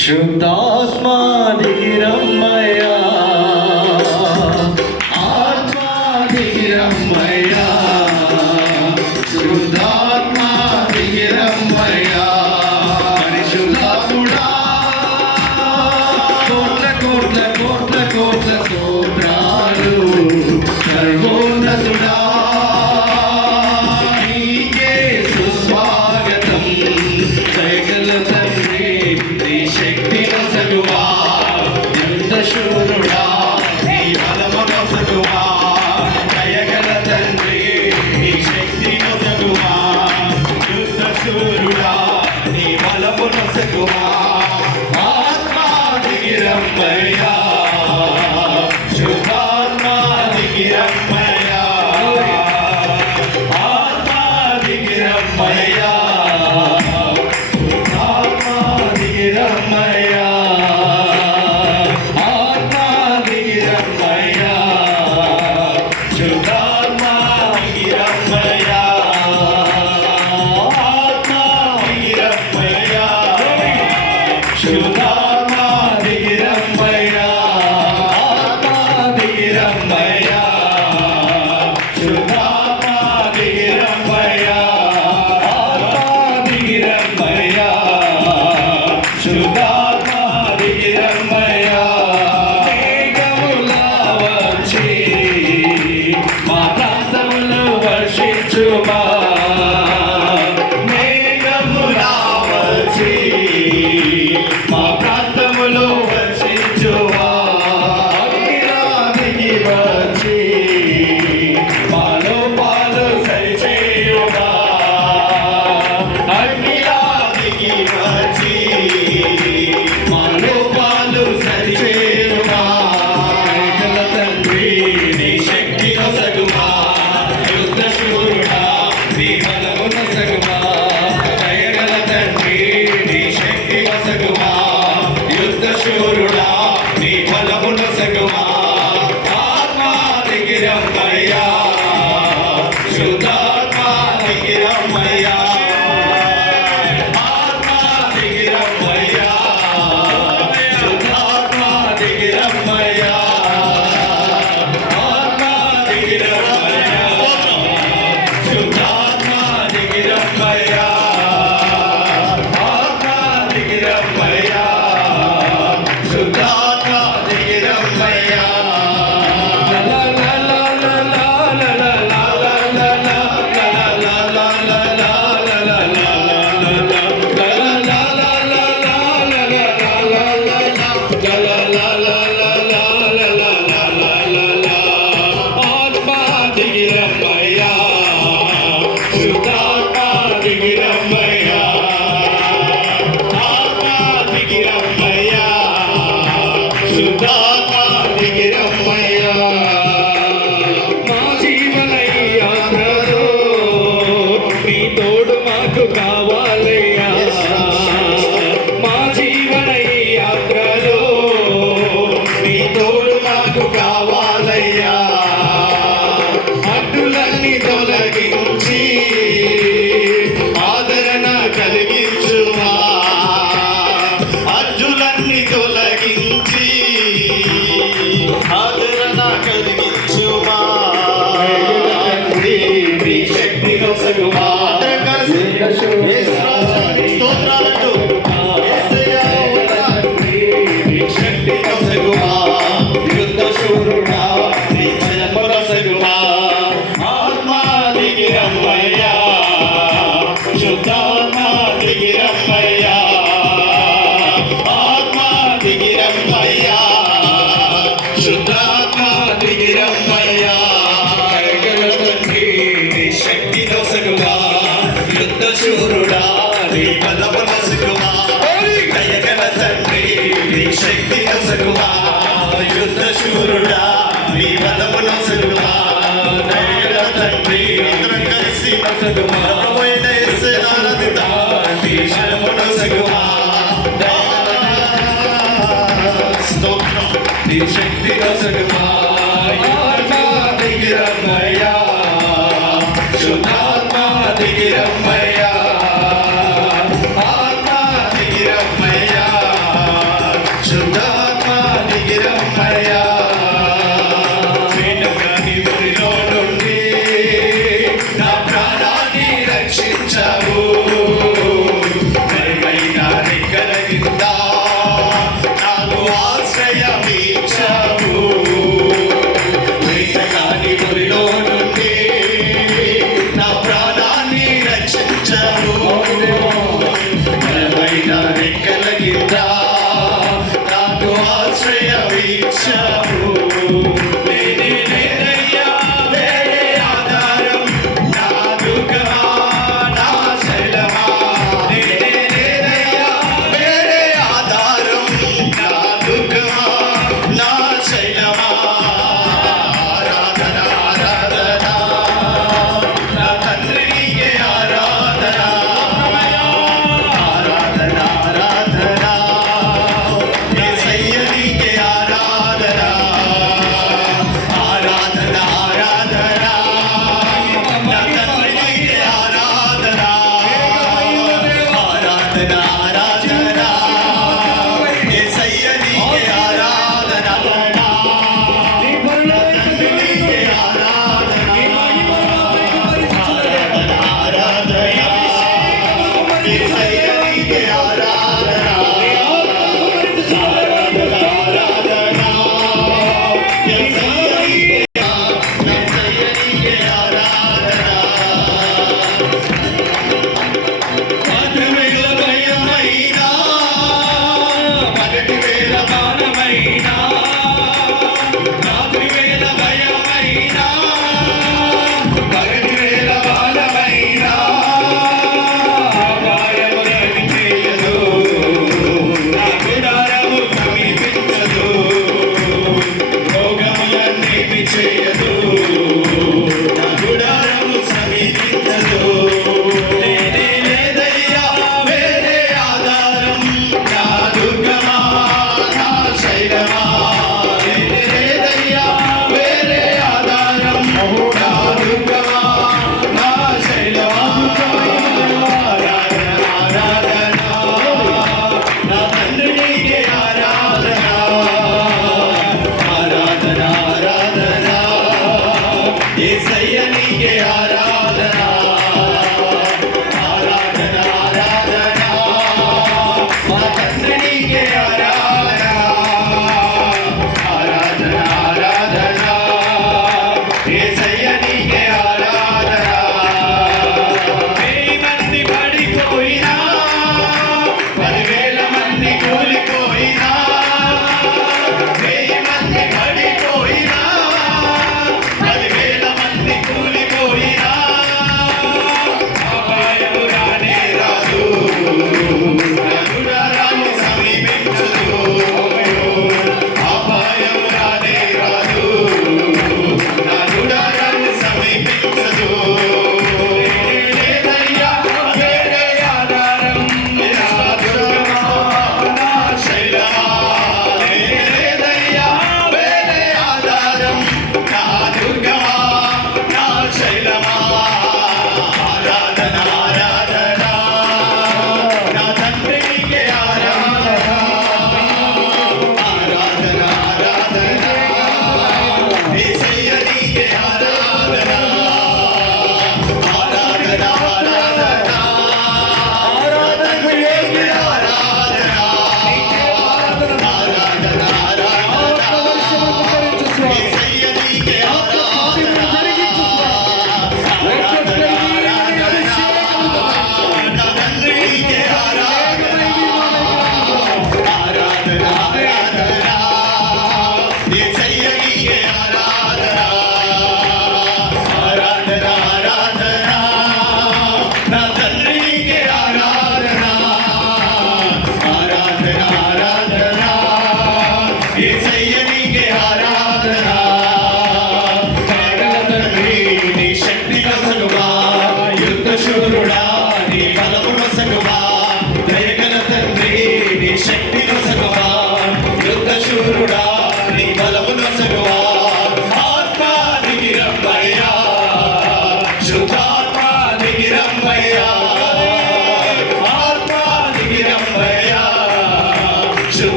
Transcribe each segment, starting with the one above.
శుద్ధాత్మా దిగిరమ్మయ్యా, ఆత్మా దిగిరమ్మయ్యా, శుద్ధాత్మా దిగిరమ్మయ్యా, పరిశుద్ధాత్ముడా కోట్ల కోట్ల కోట్ల కోట్ల స్తోత్రాలు, సర్వోన్నతుడా నీకే సుస్వాగతం, దయగల తండ్రి నీ శక్తి నొసగువా, ఎంత శూరుడా నీ బలము నొసగువా, దయగల తండ్రి నీ శక్తి నొసగువా, యుద్ధ శూరుడా నీ బలము నొసగువా, ఆత్మా దిగిరమ్మయ్యా, శుద్ధాత్మా దిగిరమ్మయ్యా, ఆత్మా దిగిరమ్మయ్యా, శుద్ధాత్మా దిగిరమ్మయ్యా, ఆత్మా దిగిరమ్మయ్యా, శుద్ధాత్మా దిగిరమ్మయ్యా, ఆత్మా దిగిరమ్మయ్యా, శుద్ధాత్మా దిగిరమ్మయ్యా, ఆత్మా దిగిరమ్మయ్యా, శుద్ధాత్మా దిగిరమ్మయ్యా, ఆత్మా దిగిరమ్మయ్యా, శుద్ధాత్మా దిగిరమ్మయ్యా, మేఘములా వచ్చి మా ప్రాంతములో వర్షించుమా, మేఘములా వచ్చి మా ప్రాంతములో వర్షించుమా, అగ్నిరాదికి వచ్చి మాలో పాలు సరిచేయుమా, అగ్నిరాదికి వచ్చి మాలో పాలు సరిచేయుమా, దయగల తండ్రి నీ శక్తి నొసగుమా, యుద్ధ శూరుడా నీ బలము నొసగుమా, దయగల తండ్రి నీ శక్తి నొసగుమా, యుద్ధ శూరుడా నీ బలము నొసగుమా, ఆత్మా దిగిరమ్మయ్యా, శుద్ధాత్మా దిగిరమ్మయ్యా, ఆత్మా దిగిరమ్మయ్యా, శుద్ధాత్మా దిగిరమ్మయ్యా, ఆత్మా దిగిరమ్మయ్యా, శుద్ధాత్మా దిగిరమ్మయ్యా, ఆత్మా దిగిరమ్మయ్యా, శుద్ధాత్మా దిగిరమ్మయ్యా, లా లా లా లా లా లా లా లా లా లా లా లా లా లా ఆత్మా దిగిరమ్మయ్యా, శుద్ధాత్మా దిగిరమ్మయ్యా, ఆత్మా దిగిరమ్మయ్యా, శుద్ధాత్మా దిగిరమ్మయ్యా, మా జీవనయాత్రలో నీ తోడు మాకు కావాలయ్యా, మా జీవనయాత్రలో నీ తోడు మాకు కావాలయ్యా, అడ్డులన్నీ తొలగించి ఆదరణ కలిగించుమా, అడ్డులన్నీ తొలగించి ఆదరణ కలిగించుమా, నీ శక్తి నొసగుమా, స్తోత్రాలంటూ యేసయ్యా నీ శక్తి నొసగుమా, యుద్ధ శూరుడా నీ జయము నొసగుమా, ఆత్మా దిగిరమ్మయ్యా, శుద్ధాత్మా దిగిరమ్మయ్యా, ఆత్మా దిగిరమ్మయ్యా, శుద్ధాత్మా దిగిరమ్మయ్యా, దయగల తండ్రి నీ శక్తి నొసగుమా, యుద్ధ శూరుడా నీ బలము నొసగుమా, దయగల తండ్రి నీ శక్తి నొసగుమా, యుద్ధ శూరుడా నీ బలము నొసగుమా, దయగల తండ్రి అందరం కలిసి నొసగుమా, బలమైన యేసయ్య ఆరాధిద్దా, నీ బలము నొసగుమా, స్తోత్రం నీ శక్తి నొసగుమా, ఆత్మా దిగిరమ్మయ్యా, శుద్ధాత్మా దిగిరమ్మయ్యా, ఆత్మా దిగిరమ్మయ్యా, రక్షించా నాకు ఆశ్రయమిచ్చావు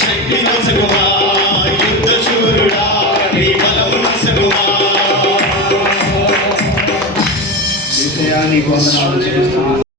శక్తి నొసగువా యుద్ధ శూరుడా నీకు వందనాలు చెల్లిస్తున్నాను.